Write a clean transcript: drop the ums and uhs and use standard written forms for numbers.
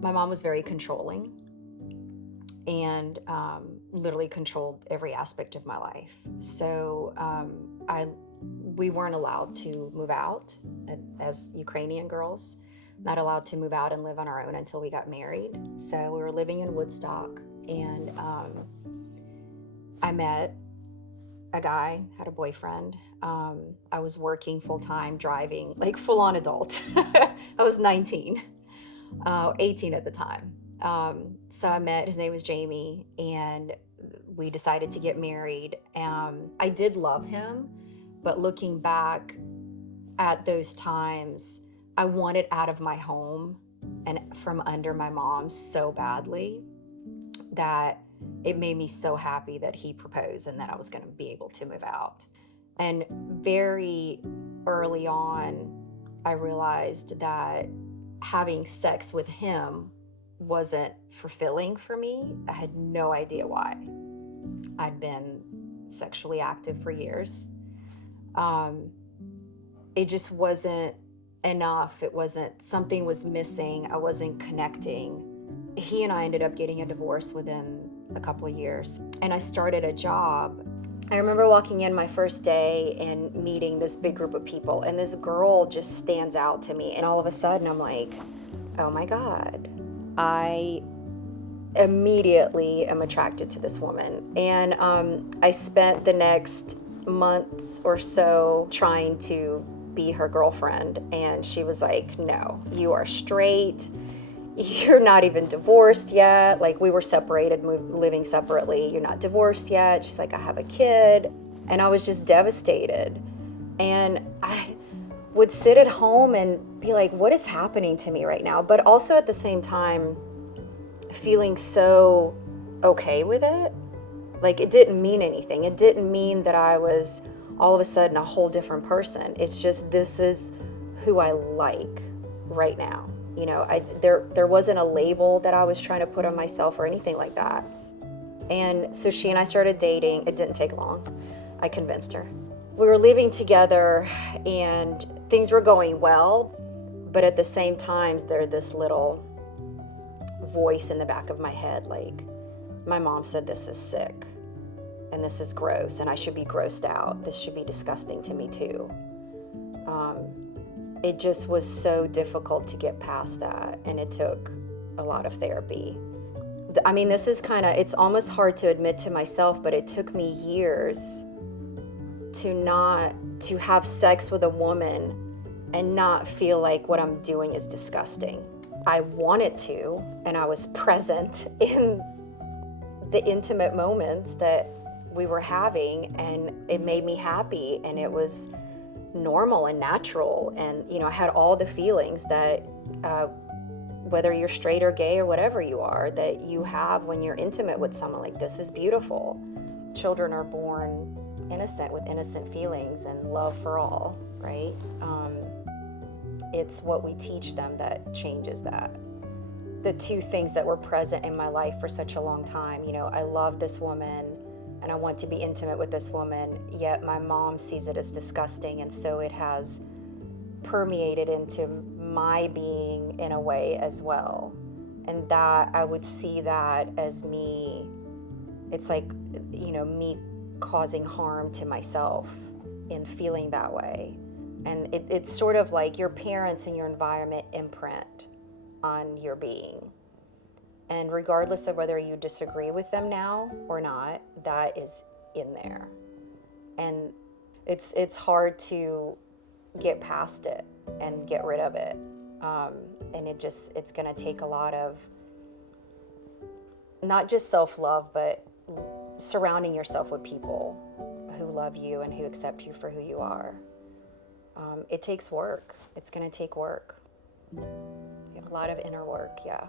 My mom was very controlling and literally controlled every aspect of my life. So we weren't allowed to move out as Ukrainian girls, not allowed to move out and live on our own until we got married. So we were living in Woodstock, and I met a guy, had a boyfriend. I was working full-time, driving, like full-on adult. I was 19, 18 at the time. So I met, his name was Jamie, and we decided to get married. I did love him, but looking back at those times, I wanted out of my home and from under my mom so badly that it made me so happy that he proposed and that I was going to be able to move out. And very early on, I realized that having sex with him wasn't fulfilling for me. I had no idea why. I'd been sexually active for years. It just wasn't enough. It wasn't, something was missing. I wasn't connecting. He and I ended up getting a divorce within a couple of years. And I started a job. I remember walking in my first day and meeting this big group of people, and this girl just stands out to me. And all of a sudden I'm like, oh my God, I immediately am attracted to this woman. And I spent the next months or so trying to be her girlfriend. And she was like, no, you are straight. You're not even divorced yet. Like, we were separated, living separately. You're not divorced yet. She's like, I have a kid. And I was just devastated. And I would sit at home and be like, what is happening to me right now? But also at the same time, feeling so okay with it. Like, it didn't mean anything. It didn't mean that I was all of a sudden a whole different person. It's just, this is who I like right now. You know, there wasn't a label that I was trying to put on myself or anything like that. And so she and I started dating. It didn't take long. I convinced her. We were living together and things were going well, but at the same time, there's this little voice in the back of my head, like, my mom said this is sick and this is gross and I should be grossed out. This should be disgusting to me too. It just was so difficult to get past that, and it took a lot of therapy. I mean, this is it's almost hard to admit to myself, but it took me years to have sex with a woman and not feel like what I'm doing is disgusting. I wanted to, and I was present in the intimate moments that we were having, and it made me happy, and it was normal and natural. And, you know, I had all the feelings that whether you're straight or gay or whatever you are, that you have when you're intimate with someone. Like, this is beautiful. Children are born innocent with innocent feelings and love for all, right? It's what we teach them that changes that. The two things that were present in my life for such a long time, you know, I love this woman and I want to be intimate with this woman, yet my mom sees it as disgusting, and so it has permeated into my being in a way as well. And that, I would see that as me, it's like, you know, me causing harm to myself in feeling that way. And it's sort of like your parents and your environment imprint on your being. And regardless of whether you disagree with them now or not, that is in there. And it's hard to get past it and get rid of it. And it's gonna take a lot of, not just self-love, but surrounding yourself with people who love you and who accept you for who you are. It takes work. It's gonna take work. A lot of inner work, yeah.